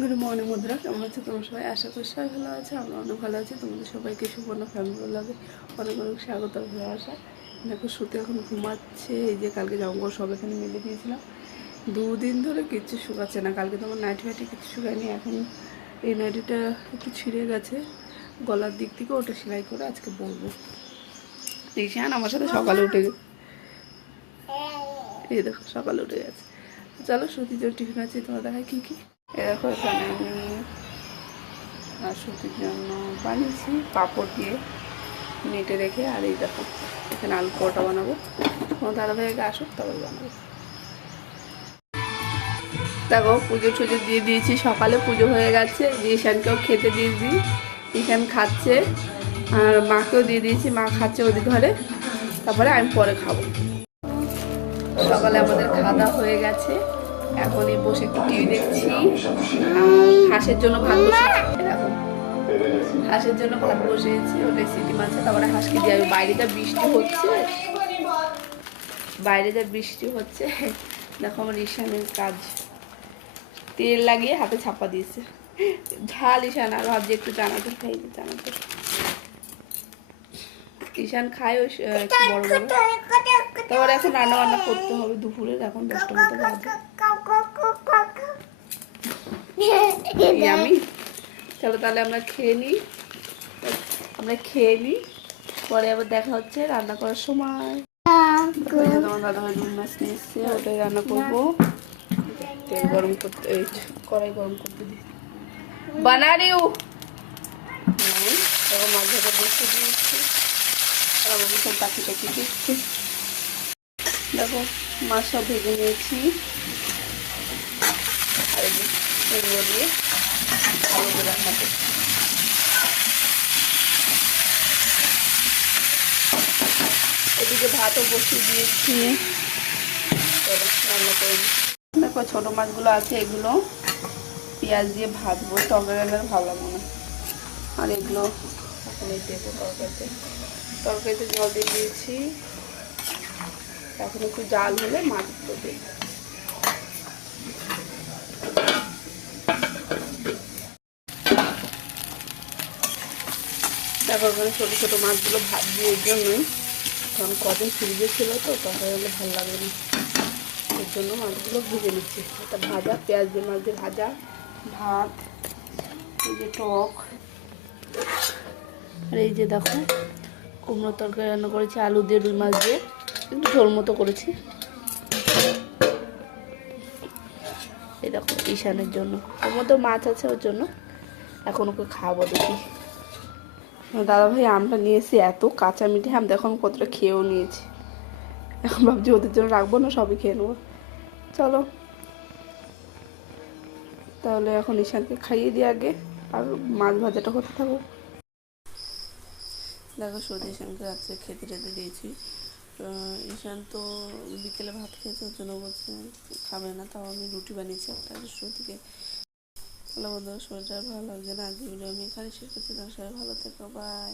Good morning বন্ধুরা, কেমন আছে তোমার সবাই? আশা করি সবাই ভালো আছে, আমরা অনেক ভালো আছি। তোমাদের সবাইকে সুবর্ণ ফ্যামিলি লাগে অনেক অনেক স্বাগত ভালোবাসা। দেখো শ্রুতি এখন ঘুমাচ্ছে। এই যে কালকে জামাকাপড় সব এখানে মেলে দিয়েছিলাম, 2 দিন ধরে কিচ্ছু শুকাচ্ছে না। কালকে তোমার নাইটি ফাইটি কিছু শুকায়নি। এখন এই নাইটিটা একটু ছিঁড়ে গেছে গলার দিক থেকে, ওটা সেলাই করে আজকে বলবো। রিশান আমার সাথে সকালে উঠে গেছে, এই দেখো সকালে উঠে গেছে। চলো শ্রুতির জন্য টিফিন আছে, তোমার দেখায় কী কী। এরকম এখানে আমি আর সুতির জন্য বানিয়েছি পাঁপড় দিয়ে নেটে রেখে। আর এই দেখো এখানে আলু পরোটা বানাবো, কোনো দাদাভাইকে আসুক তবে বানাবো। দেখো পুজো টুজো দিয়ে দিয়েছি, সকালে পুজো হয়ে গেছে। ঈশানকেও খেতে দিয়েছি, ঈশান খাচ্ছে। আর মাকেও দিয়ে দিয়েছি, মা খাচ্ছে ওদের ঘরে, তারপরে আমি পরে খাবো। সকালে আমাদের খাওয়া দাওয়া হয়ে গেছে, এখনই বসে একটু টিভি দেখছি। আর হাঁসের জন্য ভাত বসেছি, এরকম হাঁসের জন্য ভাত বসিয়েছি, ওটাই সিটি মাছে। তারপরে হাঁসকে দিয়ে বাইরে যা বৃষ্টি হচ্ছে, দেখো আমার ঈশানের কাজ, তেল লাগিয়ে হাতে ছাপা দিয়েছে। ঝাল ঈশান আর ভাবছি একটু চানাচুর খাই, চানাচুর ঈশান খায় ওই একটু বড় বড়। তারপরে এখন রান্না বান্না করতে হবে দুপুরের, এখন 10টা মতো বাজে। আমি চলো তাহলে আমরা খেয়ে নিই, পরে আবার দেখা হচ্ছে রান্না করার সময়। তোমার দাদাভাই রুই মাছ নিয়ে এসছে, ওটাই রান্না করবো। তেল গরম করতে, এই কড়াই গরম করতে দিই বানারিও মাছ ভাজা বসে দিয়েছি। আর আমার ভীষণ পাখি দিচ্ছি। দেখো মাছ সব ভেজে নিয়েছি, আর এগুলো দিয়ে আলু রান্না করছি। এদিকে ভাতও বসিয়ে দিয়েছি, রান্না করে। দেখো ছোটো মাছগুলো আছে, এগুলো পেঁয়াজ দিয়ে ভাজবো, তরকারি রান্নার ভালো লাগবে না। আর এগুলো এখন এই দেবো তরকারিতে জল দিয়ে দিয়েছি, এখন একটু জাল হলে মাছগুলো দেব। দেখো ওখানে ছোটো ছোটো মাছগুলো ভাজছি এর জন্যই, কারণ কদিন ফ্রিজে ছিল তো তরকারি হলে ভালো লাগবে না, এর জন্য মাছগুলো ভেজে নিচ্ছি। এটা ভাজা পেঁয়াজ দিয়ে মাছ দিয়ে ভাজা, ভাত, এই যে টক, আর এই যে দেখো কুমড়োর তরকারি রান্না করেছি আলু দিয়ে রুই মাছ দিয়ে, একটু ঝোল মতো করেছি। এই দেখো ঈশানের জন্য, ওর মতো মাছ আছে ওর জন্য, এখন ওকে খাওয়াবো। দেখি দাদাভাই আমটা নিয়েছি, এত কাঁচা মিঠে আম, দেখো আমি কতটা খেয়েও নিয়েছি। এখন ভাবছি ওদের জন্য রাখবো না, সবই খেয়ে নেবো। চলো তাহলে এখন ঈশানকে খাইয়ে দিই আগে, আর মাছ ভাজাটা হতে থাকো। দেখো সৌদি ঈশানকে রাত্রে খেতে টেতে দিয়েছি। ঈশান তো বিকেলে ভাত খেয়েছে, ওর জন্য বলছে খাবে না, তাও আমি রুটি বানিয়েছি একটা শ্রুতিকে। তাহলে বন্ধুরা শরীরটা ভালো লাগছে না, আজকে ভিডিও আমি এখানে শেষ করছি। সবাই ভালো থেকো, বাই।